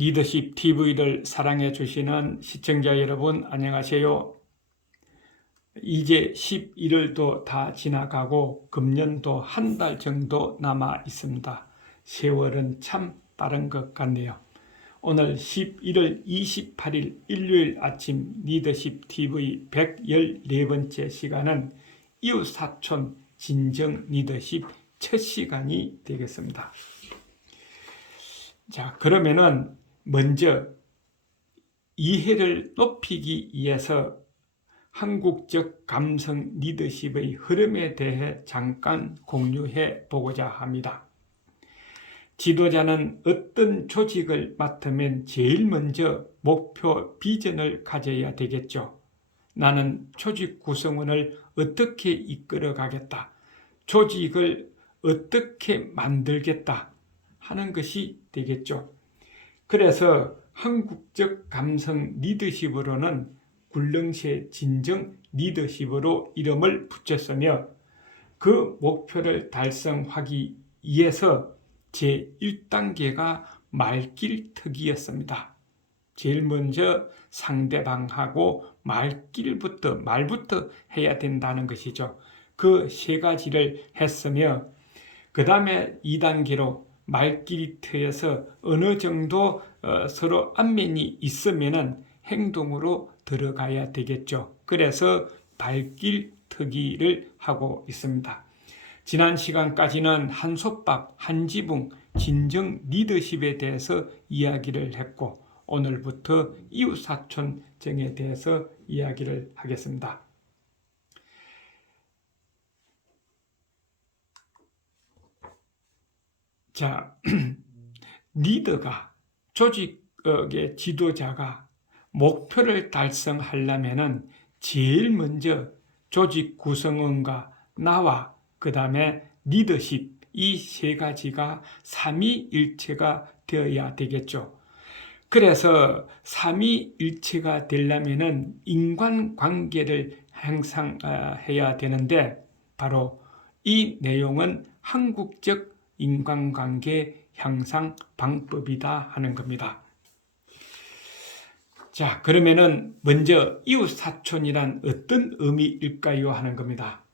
리더십 TV를 사랑해 주시는 시청자 여러분 안녕하세요. 이제 11월도 다 지나가고 금년도 한 달 정도 남아 있습니다. 세월은 참 빠른 것 같네요. 오늘 11월 28일 일요일 아침 리더십 TV 114번째 시간은 이웃 사촌 진정 리더십 첫 시간이 되겠습니다. 자, 그러면은 먼저 이해를 높이기 위해서 한국적 감성 리더십의 흐름에 대해 잠깐 공유해 보고자 합니다. 지도자는 어떤 조직을 맡으면 제일 먼저 목표 비전을 가져야 되겠죠. 나는 조직 구성원을 어떻게 이끌어 가겠다. 조직을 어떻게 만들겠다 하는 것이 되겠죠. 그래서 한국적 감성 리더십으로는 굴렁쇠 진정 리더십으로 이름을 붙였으며 그 목표를 달성하기 위해서 제1단계가 말길특이였습니다. 제일 먼저 상대방하고 말길부터 말부터 해야 된다는 것이죠. 그 세 가지를 했으며 그 다음에 2단계로 말길이 트여서 어느 정도 어, 서로 안면이 있으면은 행동으로 들어가야 되겠죠. 그래서 발길 트기를 하고 있습니다. 지난 시간까지는 한솥밥, 한지붕, 진정 리더십에 대해서 이야기를 했고 오늘부터 이웃사촌정에 대해서 이야기를 하겠습니다. 자, 리더가 조직의 지도자가 목표를 달성하려면은 제일 먼저 조직 구성원과 나와 그 다음에 리더십 이 세 가지가 삼위일체가 되어야 되겠죠. 그래서 삼위일체가 되려면은 인간관계를 향상해야 되는데 바로 이 내용은 한국적 인간관계 향상 방법이다 하는 겁니다. 자, 그러면은 먼저 이웃 사촌이란 어떤 의미일까요 하는 겁니다.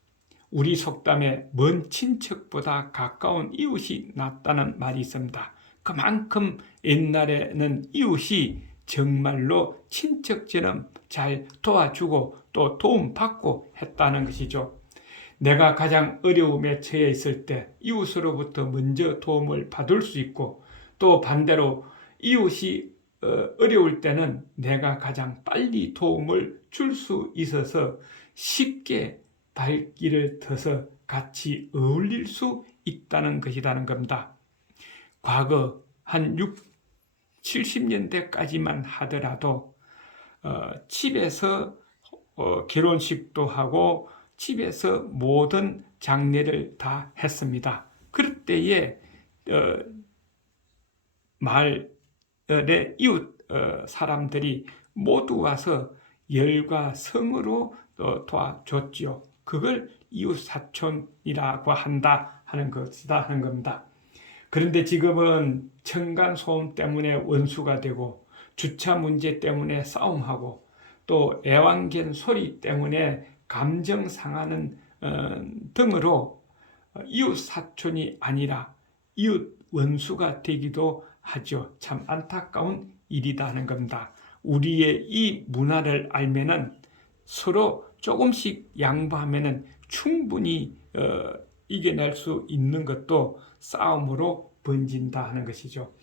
우리 속담에 먼 친척보다 가까운 이웃이 낫다는 말이 있습니다. 그만큼 옛날에는 이웃이 정말로 친척처럼 잘 도와주고 또 도움받고 했다는 것이죠. 내가 가장 어려움에 처해 있을 때 이웃으로부터 먼저 도움을 받을 수 있고 또 반대로 이웃이 어, 어려울 때는 내가 가장 빨리 도움을 줄 수 있어서 쉽게 발길을 터서 같이 어울릴 수 있다는 것이라는 겁니다. 과거 한 6, 70년대까지만 하더라도 어, 집에서 어, 결혼식도 하고 집에서 모든 장례를 다 했습니다. 그럴 때에 어, 말의 이웃 어, 사람들이 모두 와서 열과 성으로 어, 도와줬지요. 그걸 이웃 사촌이라고 한다 하는 것이다 하는 겁니다. 그런데 지금은 청간 소음 때문에 원수가 되고 주차 문제 때문에 싸움하고 또 애완견 소리 때문에 감정 상하는 어, 등으로 이웃 사촌이 아니라 이웃 원수가 되기도 하죠. 참 안타까운 일이다 하는 겁니다. 우리의 이 문화를 알면은 서로 조금씩 양보하면은 충분히 어, 이겨낼 수 있는 것도 싸움으로 번진다 하는 것이죠.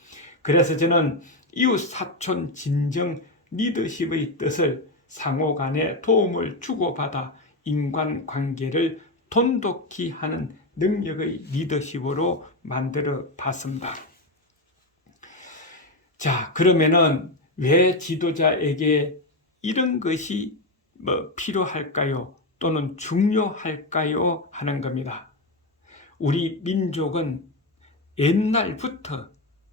그래서 저는 이웃 사촌 진정 리더십의 뜻을 상호 간에 도움을 주고받아 인간 관계를 돈독히 하는 능력의 리더십으로 만들어 봤습니다. 자, 그러면은 왜 지도자에게 이런 것이 뭐 필요할까요? 또는 중요할까요? 하는 겁니다. 우리 민족은 옛날부터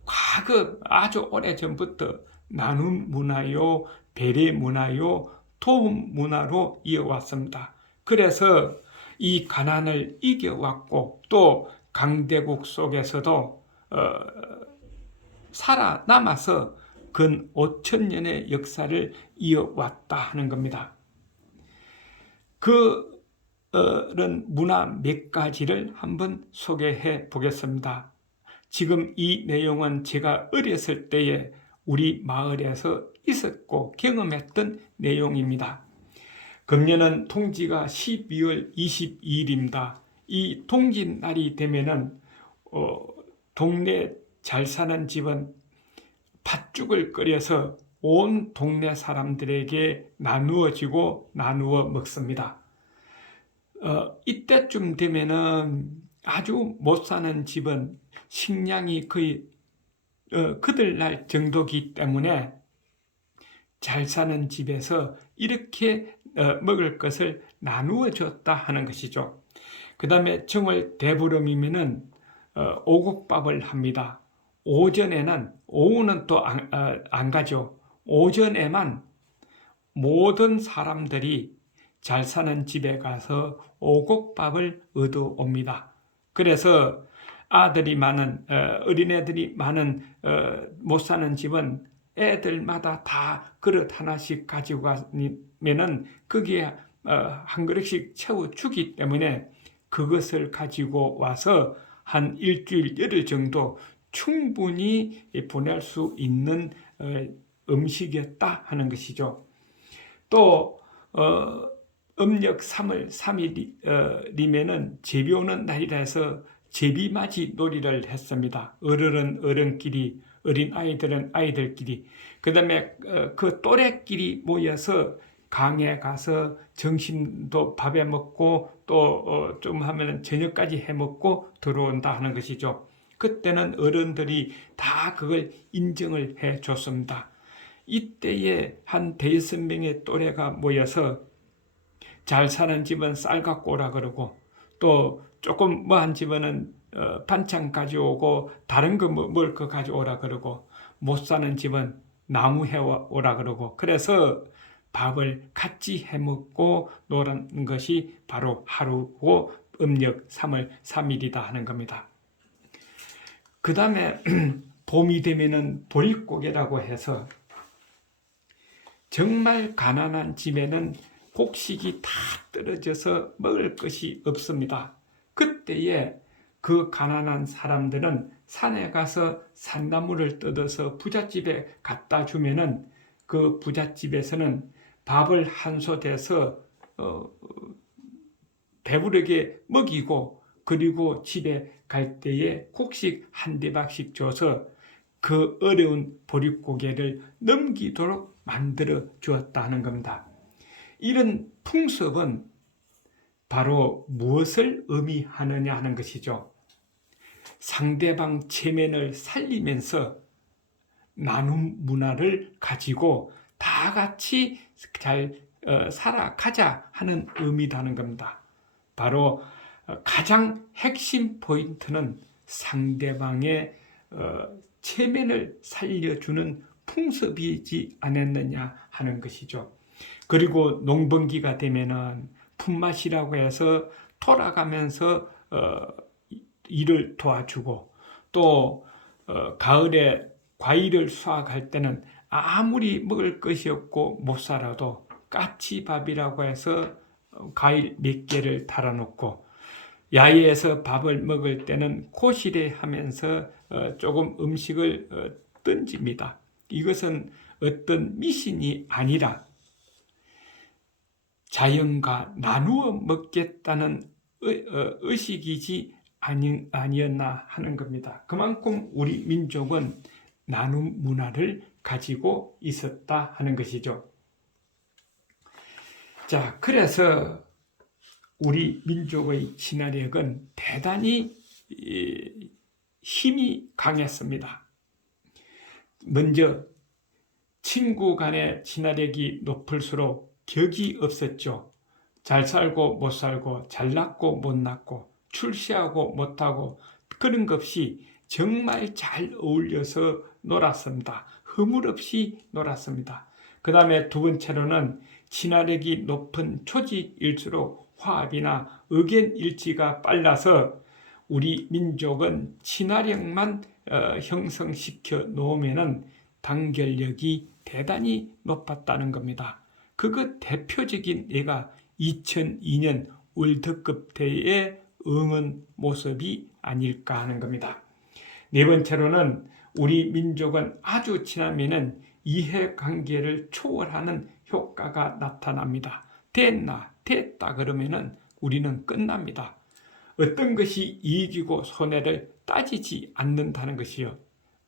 과거 아주 오래 전부터 나눔 문화요, 배려 문화요, 도움 문화로 이어왔습니다. 그래서 이 가난을 이겨왔고 또 강대국 속에서도 어, 살아남아서 근 5천 년의 역사를 이어왔다 하는 겁니다. 그런 문화 몇 가지를 한번 소개해 보겠습니다. 지금 이 내용은 제가 어렸을 때에 우리 마을에서 있었고 경험했던 내용입니다. 금년은 통지가 12월 22일입니다. 이 통지 날이 되면은 어, 동네 잘 사는 집은 팥죽을 끓여서 온 동네 사람들에게 나누어지고 나누어 먹습니다. 어, 이때쯤 되면은 아주 못 사는 집은 식량이 거의 어, 그들 날 정도기 때문에 잘 사는 집에서 이렇게 어, 먹을 것을 나누어 줬다 하는 것이죠. 그 다음에 정월 대보름이면은 어, 오곡밥을 합니다. 오전에는 오후는 또안 가죠. 오전에만 모든 사람들이 잘 사는 집에 가서 오곡밥을 얻어옵니다. 그래서 아들이 많은 어린애들이 많은 못 사는 집은 애들마다 다 그릇 하나씩 가지고 가면은 거기에 한 그릇씩 채워주기 때문에 그것을 가지고 와서 한 일주일 열흘 정도 충분히 보낼 수 있는 음식이었다 하는 것이죠. 또 어, 음력 3월 3일이면은 제비 오는 날이라 해서 제비맞이 놀이를 했습니다. 어른은 어른끼리, 어린 아이들은 아이들끼리, 그 다음에 그 또래끼리 모여서 강에 가서 점심도 밥에 먹고 또 좀 하면은 저녁까지 해 먹고 들어온다 하는 것이죠. 그때는 어른들이 다 그걸 인정을 해 줬습니다. 이때에 한 대여섯 명의 또래가 모여서 잘 사는 집은 쌀 갖고 오라 그러고 또 조금 뭐 한 집은 어, 반찬 가져오고 다른 거 먹을 거 가져오라 그러고 못 사는 집은 나무 해 오라 그러고 그래서 밥을 같이 해 먹고 노는 것이 바로 하루고 음력 3월 3일이다 하는 겁니다. 그 다음에 봄이 되면은 보릿고개라고 해서 정말 가난한 집에는 곡식이 다 떨어져서 먹을 것이 없습니다. 그때에 그 가난한 사람들은 산에 가서 산나물을 뜯어서 부잣집에 갖다 주면은 그 부잣집에서는 밥을 한솥에서 어, 배부르게 먹이고 그리고 집에 갈 때에 곡식 한 대박씩 줘서 그 어려운 보릿고개를 넘기도록 만들어 주었다는 겁니다. 이런 풍습은 바로 무엇을 의미하느냐 하는 것이죠. 상대방 체면을 살리면서 나눔 문화를 가지고 다 같이 잘 어, 살아가자 하는 의미라는 겁니다. 바로 어, 가장 핵심 포인트는 상대방의 어, 체면을 살려주는 풍습이지 않았느냐 하는 것이죠. 그리고 농번기가 되면은 품맛이라고 해서 돌아가면서 어, 일을 도와주고 또 어, 가을에 과일을 수확할 때는 아무리 먹을 것이 없고 못 살아도 까치밥이라고 해서 과일 몇 개를 달아놓고 야외에서 밥을 먹을 때는 고시래 하면서 어, 조금 음식을 어, 던집니다. 이것은 어떤 미신이 아니라 자연과 나누어 먹겠다는 어, 의식이지 아니, 아니었나 하는 겁니다. 그만큼 우리 민족은 나눔 문화를 가지고 있었다 하는 것이죠. 자, 그래서 우리 민족의 진화력은 대단히 힘이 강했습니다. 먼저 친구 간의 진화력이 높을수록 격이 없었죠. 잘 살고 못 살고 잘 낳고 못 낳고 출시하고 못하고 그런 것 없이 정말 잘 어울려서 놀았습니다. 허물 없이 놀았습니다. 그 다음에 두 번째로는 친화력이 높은 초지일수록 화합이나 의견 일치가 빨라서 우리 민족은 친화력만 어, 형성시켜 놓으면은 단결력이 대단히 높았다는 겁니다. 그것 대표적인 예가 2002년 월드컵 대회에 응한 모습이 아닐까 하는 겁니다. 네 번째로는 우리 민족은 아주 지나면은 이해관계를 초월하는 효과가 나타납니다. 됐나 됐다 그러면은 우리는 끝납니다. 어떤 것이 이익이고 손해를 따지지 않는다는 것이요.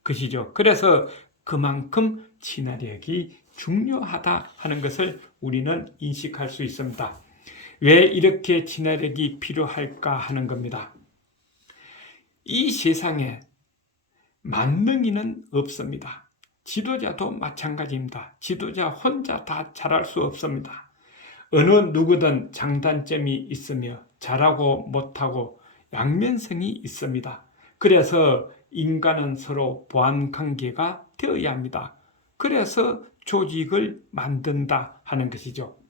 것이죠. 그래서 그만큼 친화력이 중요하다 하는 것을 우리는 인식할 수 있습니다. 왜 이렇게 친화력이 필요할까 하는 겁니다. 이 세상에 만능이는 없습니다. 지도자도 마찬가지입니다. 지도자 혼자 다 잘할 수 없습니다. 어느 누구든 장단점이 있으며 잘하고 못하고 양면성이 있습니다. 그래서 인간은 서로 보완 관계가 되어야 합니다. 그래서 조직을 만든다 하는 것이죠.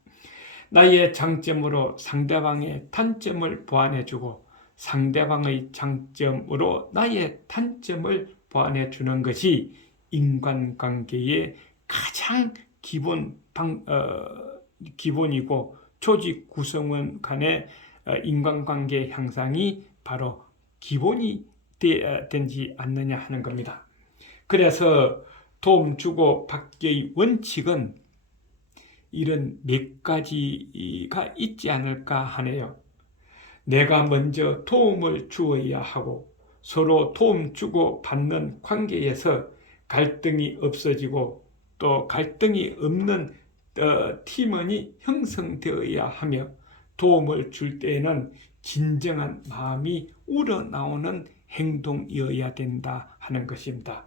나의 장점으로 상대방의 단점을 보완해주고 상대방의 장점으로 나의 단점을 보완해 주는 것이 인간관계의 가장 기본 방, 어, 기본이고 조직 구성원 간의 어, 인간관계 향상이 바로 기본이 되, 된지 않느냐 하는 겁니다. 그래서 도움 주고 받기의 원칙은 이런 몇 가지가 있지 않을까 하네요. 내가 먼저 도움을 주어야 하고 서로 도움 주고 받는 관계에서 갈등이 없어지고 또 갈등이 없는 어, 팀원이 형성되어야 하며 도움을 줄 때에는 진정한 마음이 우러나오는 행동이어야 된다 하는 것입니다.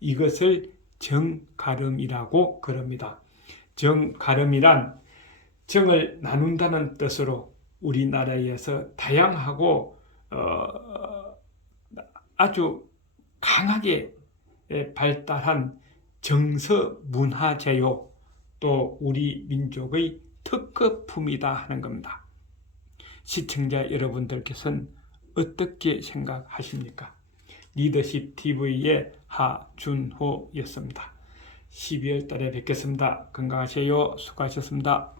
이것을 정가름이라고 그럽니다. 정가름이란 정을 나눈다는 뜻으로 우리나라에서 다양하고 어, 아주 강하게 발달한 정서 문화재요 또 우리 민족의 특급품이다 하는 겁니다. 시청자 여러분들께서는 어떻게 생각하십니까? 리더십 TV의 하준호였습니다. 12월 달에 뵙겠습니다. 건강하세요. 수고하셨습니다.